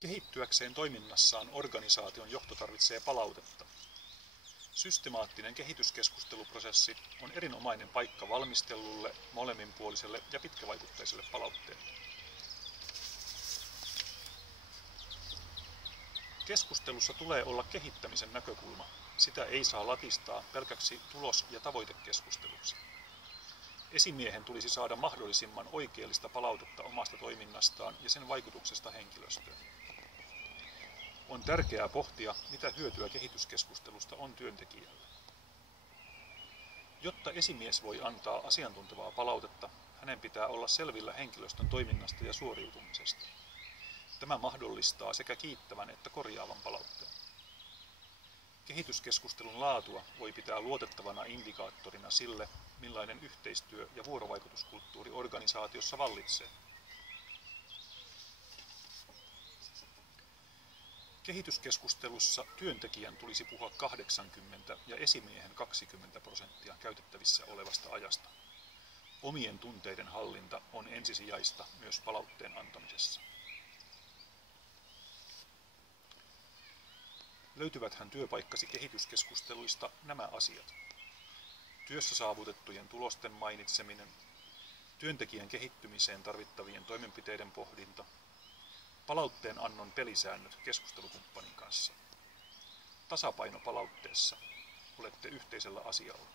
Kehittyäkseen toiminnassaan organisaation johto tarvitsee palautetta. Systemaattinen kehityskeskusteluprosessi on erinomainen paikka valmistellulle, molemminpuoliselle ja pitkävaikutteiselle palautteelle. Keskustelussa tulee olla kehittämisen näkökulma. Sitä ei saa latistaa pelkäksi tulos- ja tavoitekeskusteluksi. Esimiehen tulisi saada mahdollisimman oikeellista palautetta omasta toiminnastaan ja sen vaikutuksesta henkilöstöön. On tärkeää pohtia, mitä hyötyä kehityskeskustelusta on työntekijälle. Jotta esimies voi antaa asiantuntevaa palautetta, hänen pitää olla selvillä henkilöstön toiminnasta ja suoriutumisesta. Tämä mahdollistaa sekä kiittävän että korjaavan palautteen. Kehityskeskustelun laatua voi pitää luotettavana indikaattorina sille, millainen yhteistyö- ja vuorovaikutuskulttuuri organisaatiossa vallitsee. Kehityskeskustelussa työntekijän tulisi puhua 80% ja esimiehen 20% käytettävissä olevasta ajasta. Omien tunteiden hallinta on ensisijaista myös palautteen antamisessa. Löytyväthän työpaikkasi kehityskeskusteluista nämä asiat. Työssä saavutettujen tulosten mainitseminen, työntekijän kehittymiseen tarvittavien toimenpiteiden pohdinta, palautteen annon pelisäännöt keskustelukumppanin kanssa. Tasapaino palautteessa. Olette yhteisellä asialla.